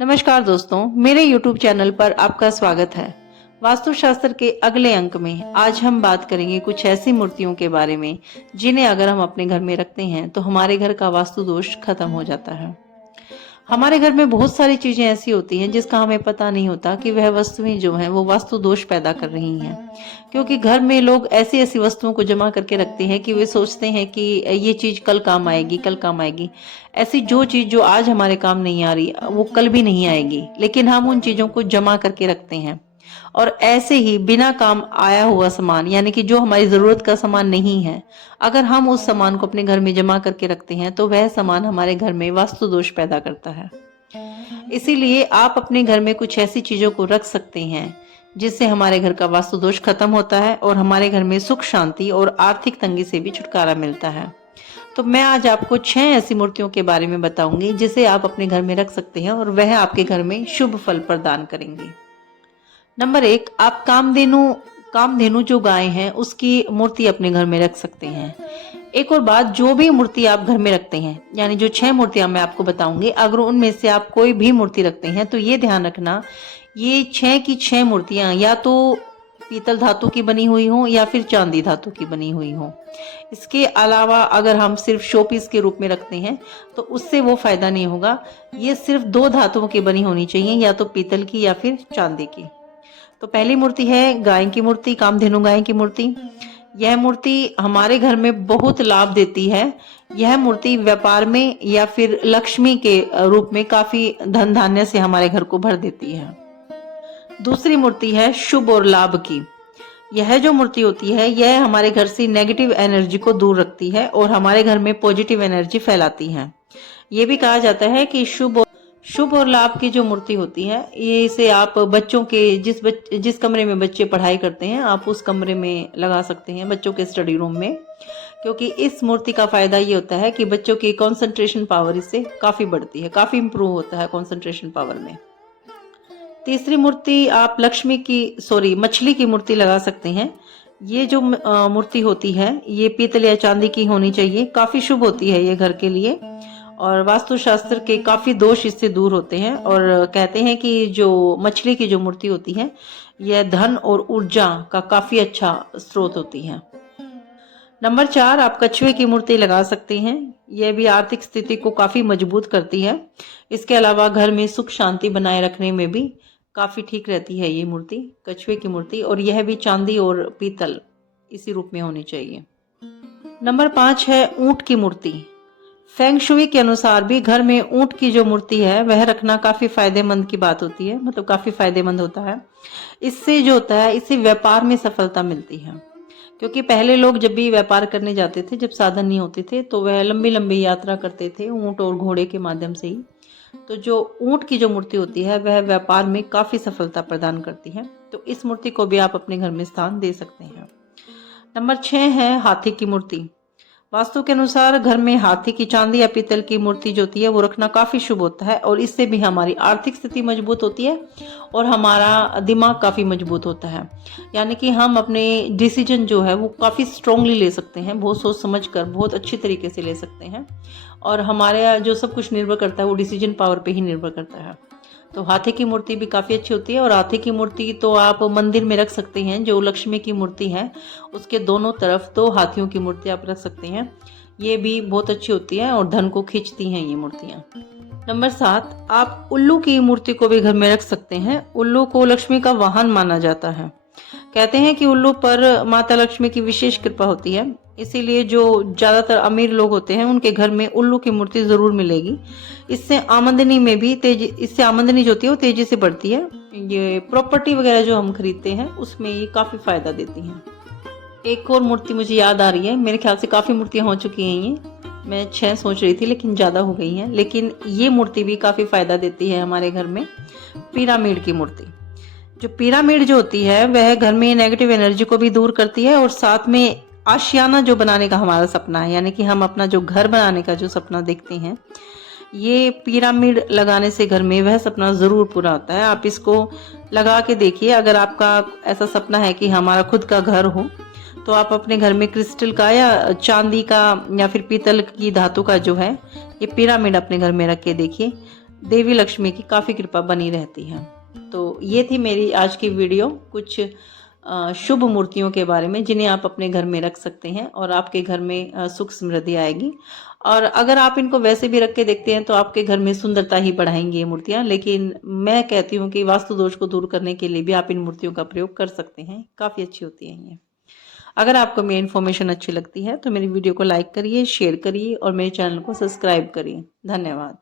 नमस्कार दोस्तों, मेरे YouTube चैनल पर आपका स्वागत है। वास्तुशास्त्र के अगले अंक में आज हम बात करेंगे कुछ ऐसी मूर्तियों के बारे में जिन्हें अगर हम अपने घर में रखते हैं तो हमारे घर का वास्तु दोष खत्म हो जाता है। हमारे घर में बहुत सारी चीजें ऐसी होती हैं जिसका हमें पता नहीं होता कि वह वस्तुएं जो हैं वो वास्तु दोष पैदा कर रही हैं, क्योंकि घर में लोग ऐसी ऐसी वस्तुओं को जमा करके रखते हैं कि वे सोचते हैं कि ये चीज कल काम आएगी, कल काम आएगी। ऐसी जो चीज जो आज हमारे काम नहीं आ रही वो कल भी नहीं आएगी, लेकिन हम उन चीजों को जमा करके रखते हैं। और ऐसे ही बिना काम आया हुआ सामान, यानी कि जो हमारी जरूरत का सामान नहीं है, अगर हम उस सामान को अपने घर में जमा करके रखते हैं तो वह सामान हमारे घर में वास्तु दोष पैदा करता है। इसीलिए आप अपने घर में कुछ ऐसी चीजों को रख सकते हैं जिससे हमारे घर का वास्तु दोष खत्म होता है और हमारे घर में सुख शांति और आर्थिक तंगी से भी छुटकारा मिलता है। तो मैं आज आपको 6 ऐसी मूर्तियों के बारे में बताऊंगी जिसे आप अपने घर में रख सकते हैं और वह आपके घर में शुभ फल प्रदान करेंगे। नंबर 1, आप कामधेनु जो गाय है उसकी मूर्ति अपने घर में रख सकते हैं। एक और बात, जो भी मूर्ति आप घर में रखते हैं, यानी जो 6 मूर्तियां मैं आपको बताऊंगी, अगर उनमें से आप कोई भी मूर्ति रखते हैं तो ये ध्यान रखना, ये 6 की 6 मूर्तियां या तो पीतल धातु की बनी हुई हो या फिर चांदी धातु की बनी हुई हो। इसके अलावा अगर हम सिर्फ शोपीस के रूप में रखते हैं तो उससे वो फायदा नहीं होगा। ये सिर्फ 2 धातुओं की बनी होनी चाहिए, या तो पीतल की या फिर चांदी की। तो पहली मूर्ति है गाय की मूर्ति, कामधेनु गाय की मूर्ति। यह मूर्ति हमारे घर में बहुत लाभ देती है। यह मूर्ति व्यापार में या फिर लक्ष्मी के रूप में काफी धन धान्य से हमारे घर को भर देती है। दूसरी मूर्ति है शुभ और लाभ की। यह जो मूर्ति होती है यह हमारे घर से नेगेटिव एनर्जी को दूर रखती है और हमारे घर में पॉजिटिव एनर्जी फैलाती है। ये भी कहा जाता है कि शुभ और लाभ की जो मूर्ति होती है, ये इसे आप बच्चों के जिस कमरे में बच्चे पढ़ाई करते हैं आप उस कमरे में लगा सकते हैं, बच्चों के स्टडी रूम में, क्योंकि इस मूर्ति का फायदा ये होता है कि बच्चों की कंसंट्रेशन पावर इससे काफी बढ़ती है, काफी इंप्रूव होता है कंसंट्रेशन पावर में। तीसरी मूर्ति आप मछली की मूर्ति लगा सकते हैं। ये जो मूर्ति होती है ये पीतल या चांदी की होनी चाहिए, काफी शुभ होती है ये घर के लिए, और वास्तुशास्त्र के काफी दोष इससे दूर होते हैं। और कहते हैं कि जो मछली की जो मूर्ति होती है यह धन और ऊर्जा का काफी अच्छा स्रोत होती है। नंबर 4, आप कछुए की मूर्ति लगा सकते हैं। यह भी आर्थिक स्थिति को काफी मजबूत करती है। इसके अलावा घर में सुख शांति बनाए रखने में भी काफी ठीक रहती है ये मूर्ति, कछुए की मूर्ति, और यह भी चांदी और पीतल इसी रूप में होनी चाहिए। नंबर 5 है ऊंट की मूर्ति। फेंग शुई के अनुसार भी घर में ऊंट की जो मूर्ति है वह रखना काफी फायदेमंद की बात होती है, मतलब काफी फायदेमंद होता है। इससे जो होता है, इससे व्यापार में सफलता मिलती है, क्योंकि पहले लोग जब भी व्यापार करने जाते थे, जब साधन नहीं होते थे, तो वह लंबी लंबी यात्रा करते थे ऊंट और घोड़े के माध्यम से ही। तो जो ऊंट की जो मूर्ति होती है वह व्यापार में काफी सफलता प्रदान करती है, तो इस मूर्ति को भी आप अपने घर में स्थान दे सकते हैं। नंबर 6 है हाथी की मूर्ति। वास्तु के अनुसार घर में हाथी की चांदी या पीतल की मूर्ति जो होती है वो रखना काफी शुभ होता है, और इससे भी हमारी आर्थिक स्थिति मजबूत होती है और हमारा दिमाग काफी मजबूत होता है। यानी कि हम अपने डिसीजन जो है वो काफी स्ट्रांगली ले सकते हैं, बहुत सोच समझ कर बहुत अच्छी तरीके से ले सकते हैं, और हमारे जो सब कुछ निर्भर करता है वो डिसीजन पावर पे ही निर्भर करता है। तो हाथी की मूर्ति भी काफी अच्छी होती है, और हाथी की मूर्ति तो आप मंदिर में रख सकते हैं। जो लक्ष्मी की मूर्ति है उसके दोनों तरफ 2 हाथियों की मूर्ति आप रख सकते हैं, ये भी बहुत अच्छी होती है और धन को खींचती हैं ये मूर्तियां। नंबर 7, आप उल्लू की मूर्ति को भी घर में रख सकते हैं। उल्लू को लक्ष्मी का वाहन माना जाता है। कहते हैं कि उल्लू पर माता लक्ष्मी की विशेष कृपा होती है, इसीलिए जो ज्यादातर अमीर लोग होते हैं उनके घर में उल्लू की मूर्ति जरूर मिलेगी। इससे आमदनी जो होती है वो तेजी से बढ़ती है। ये प्रॉपर्टी वगैरह जो हम खरीदते हैं उसमें ये काफी फायदा देती हैं। एक और मूर्ति मुझे याद आ रही है, मेरे ख्याल से काफी मूर्तियां हो चुकी हैं, ये मैं 6 सोच रही थी लेकिन ज्यादा हो गई हैं, लेकिन ये मूर्ति भी काफी फायदा देती है हमारे घर में। पिरामिड की मूर्ति। जो पिरामिड जो होती है वह घर में नेगेटिव एनर्जी को भी दूर करती है, और साथ में आशियाना जो बनाने का हमारा सपना है, यानी कि हम अपना जो घर बनाने का जो सपना देखते हैं, ये पिरामिड लगाने से घर में वह सपना जरूर पूरा होता है। आप इसको लगा के देखिए। अगर आपका ऐसा सपना है कि हमारा खुद का घर हो, तो आप अपने घर में क्रिस्टल का या चांदी का या फिर पीतल की धातु का जो है ये पिरामिड अपने घर में रख के देखिए। देवी लक्ष्मी की काफ़ी कृपा बनी रहती है। तो ये थी मेरी आज की वीडियो, कुछ शुभ मूर्तियों के बारे में जिन्हें आप अपने घर में रख सकते हैं और आपके घर में सुख समृद्धि आएगी। और अगर आप इनको वैसे भी रख के देखते हैं तो आपके घर में सुंदरता ही बढ़ाएंगी ये मूर्तियां, लेकिन मैं कहती हूँ कि वास्तु दोष को दूर करने के लिए भी आप इन मूर्तियों का प्रयोग कर सकते हैं, काफ़ी अच्छी होती हैं ये। अगर आपको मेरी इन्फॉर्मेशन अच्छी लगती है तो मेरी वीडियो को लाइक करिए, शेयर करिए और मेरे चैनल को सब्सक्राइब करिए। धन्यवाद।